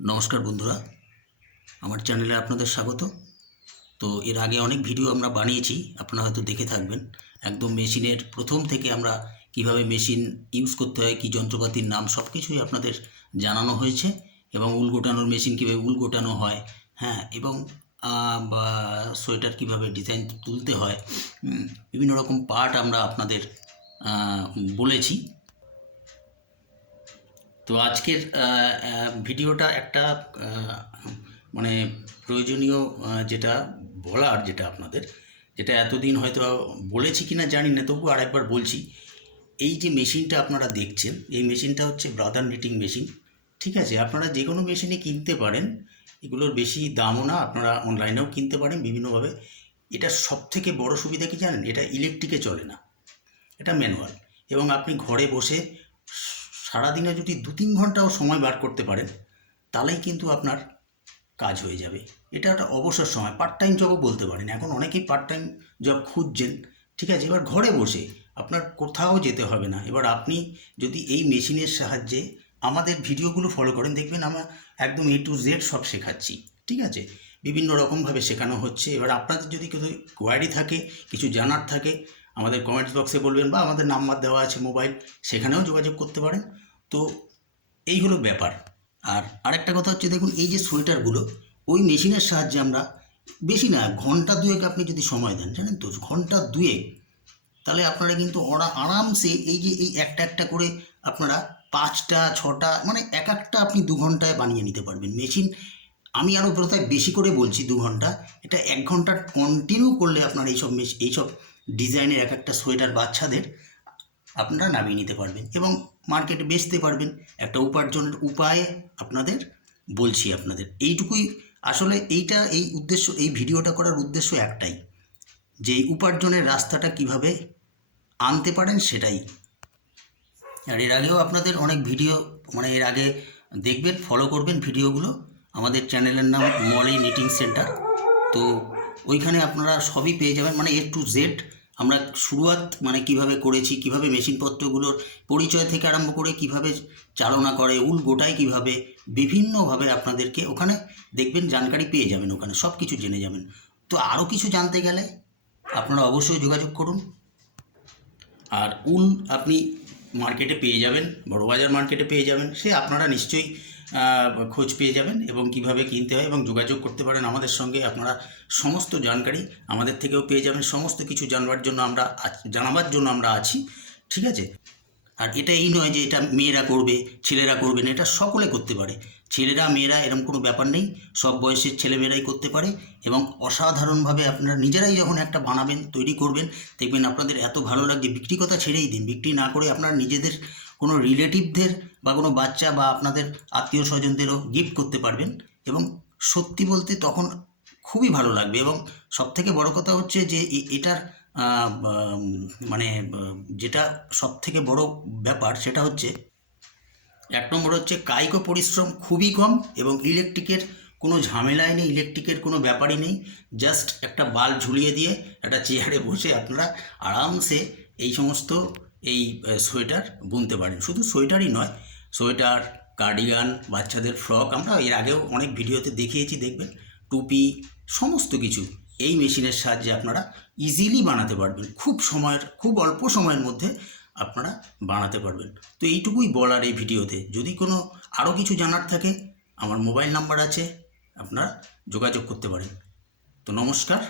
নমস্কার বন্ধুরা, আমার চ্যানেলে আপনাদের স্বাগত। তো এর আগে অনেক ভিডিও আমরা বানিয়েছি, আপনারা হয়তো দেখে থাকবেন। একদম মেশিনের প্রথম থেকে আমরা কিভাবে মেশিন ইউজ করতে হয়, কী যন্ত্রপাতির নাম সব কিছুই আপনাদের জানানো হয়েছে। এবং উল গোটানোর মেশিন কীভাবে উল গোটানো হয়, হ্যাঁ, এবং বা সোয়েটার কীভাবে ডিজাইন তুলতে হয়, বিভিন্ন রকম পার্ট আমরা আপনাদের বলেছি। তো আজকের ভিডিওটা একটা মানে প্রয়োজনীয় যেটা বলার, যেটা আপনাদের, যেটা এতদিন হয়তো বলেছি কি না জানি না, তবু আরেকবার বলছি। এই যে মেশিনটা আপনারা দেখছেন, এই মেশিনটা হচ্ছে ব্রাদার নিটিং মেশিন। ঠিক আছে, আপনারা যে কোনো মেশিনে কিনতে পারেন, এগুলোর বেশি দামও না, আপনারা অনলাইনেও কিনতে পারেন বিভিন্নভাবে। এটা সবথেকে বড় সুবিধা কি জানেন? এটা ইলেকট্রিকে চলে না, এটা ম্যানুয়াল। এবং আপনি ঘরে বসে সারাদিনে যদি 2-3 ঘন্টাও সময় বার করতে পারেন, তাহলেই কিন্তু আপনার কাজ হয়ে যাবে। এটা একটা অবসর সময়, পার্ট টাইম জবও বলতে পারেন। এখন অনেকেই পার্ট টাইম জব খুঁজছেন, ঠিক আছে। এবার ঘরে বসে আপনার কোথাও যেতে হবে না। এবার আপনি যদি এই মেশিনের সাহায্যে আমাদের ভিডিওগুলো ফলো করেন, দেখবেন আমরা একদম A to Z সব শেখাচ্ছি, ঠিক আছে। বিভিন্ন রকমভাবে শেখানো হচ্ছে। এবার আপনাদের যদি কিছু কোয়ারি থাকে, কিছু জানার থাকে, আমাদের কমেন্টস বক্সে বলবেন, বা আমাদের নাম্বার দেওয়া আছে মোবাইল, সেখানেও যোগাযোগ করতে পারেন। তো এই হলো ব্যাপার। আর আরেকটা কথা হচ্ছে, দেখুন এই যে সোয়েটারগুলো, ওই মেশিনের সাহায্যে আমরা বেশি না, ঘন্টা দুয়েক আপনি যদি সময় দেন, জানেন তো, ঘন্টা দুয়েক, তাহলে আপনারা কিন্তু ওরা আরামসে এই যে এই একটা একটা করে আপনারা 5টা 6টা, মানে এক একটা আপনি 2 ঘন্টায় বানিয়ে নিতে পারবেন মেশিন। আমি আরও বোধহয় বেশি করে বলছি, 2 ঘন্টা। এটা 1 ঘন্টা কন্টিনিউ করলে আপনার এইসব ডিজাইনের এক একটা সোয়েটার বাচ্চাদের আপনারা নামিয়ে নিতে পারবেন এবং মার্কেটে বেচতে পারবেন। একটা উপার্জনের উপায় আপনাদের বলছি, আপনাদের এইটুকুই। আসলে এই উদ্দেশ্য, এই ভিডিওটা করার উদ্দেশ্য একটাই, যে এই উপার্জনের রাস্তাটা কিভাবে আনতে পারেন সেটাই। আর এর আগেও আপনাদের অনেক ভিডিও, মানে এর আগে দেখবেন, ফলো করবেন ভিডিওগুলো। আমাদের চ্যানেলের নাম মলি নিটিং সেন্টার। তো ওইখানে আপনারা সবই পেয়ে যাবেন, মানে A to Z। আমরা শুরুয়াত মানে কিভাবে করেছি, কিভাবে মেশিনপত্রগুলোর পরিচয় থেকে আরম্ভ করে কিভাবে চালনা করে, উল গোটায় কিভাবে, বিভিন্নভাবে আপনাদেরকে ওখানে দেখবেন জানকারি পেয়ে যাবেন, ওখানে সব কিছু জেনে যাবেন। তো আরও কিছু জানতে গেলে আপনারা অবশ্যই যোগাযোগ করুন। আর উল আপনি মার্কেটে পেয়ে যাবেন, বড়বাজার মার্কেটে পেয়ে যাবেন, সে আপনারা নিশ্চয়ই খোঁজ পেয়ে যাবেন এবং কিভাবে কিনতে হয়, এবং যোগাযোগ করতে পারেন আমাদের সঙ্গে। আপনারা সমস্ত জানকারি আমাদের থেকেও পেয়ে যাবেন। সমস্ত কিছু জানাবার জন্য আমরা আছি, ঠিক আছে। আর এটা এই নয় যে এটা মেয়েরা করবে, ছেলেরা করবে না, এটা সকলে করতে পারে। ছেলেরা মেয়েরা এরকম কোনো ব্যাপার নেই, সব বয়সের ছেলেমেয়েরাই করতে পারে। এবং অসাধারণভাবে আপনারা নিজেরাই যখন একটা বানাবেন, তৈরি করবেন, দেখবেন আপনাদের এত ভালো লাগবে। বিক্রি কথা ছেড়েই দিন, বিক্রি না করে আপনারা নিজেদের কোনো রিলেটিভদের বা কোনো বাচ্চা বা আপনাদের আত্মীয় স্বজনদেরও গিফট করতে পারবেন। এবং সত্যি বলতে তখন খুবই ভালো লাগবে। এবং সবথেকে বড় কথা হচ্ছে যে এটার মানে যেটা সবথেকে বড় ব্যাপার, সেটা হচ্ছে, 1 নম্বর হচ্ছে কায়িক পরিশ্রম খুবই কম, এবং ইলেকট্রিকের কোনো ঝামেলাই নেই, ইলেকট্রিকের কোনো ব্যাপারই নেই। জাস্ট একটা বাল্ব ঝুলিয়ে দিয়ে একটা চেয়ারে বসে আপনারা আরামসে এই সমস্ত এই সোয়েটার বুনতে পারেন। শুধু সোয়েটারই নয়, সোয়েটার, কার্ডিগান, বাচ্চাদের ফ্রক, আমরা এর আগেও অনেক ভিডিওতে দেখিয়েছি, দেখবেন, টুপি, সমস্ত কিছু এই মেশিনের সাহায্যে আপনারা ইজিলি বানাতে পারবেন। খুব অল্প সময়ের মধ্যে আপনারা বানাতে পারবেন। তো এইটুকুই বলার এই ভিডিওতে। যদি কোনো আরও কিছু জানার থাকে, আমার মোবাইল নাম্বার আছে, আপনারা যোগাযোগ করতে পারেন। তো নমস্কার।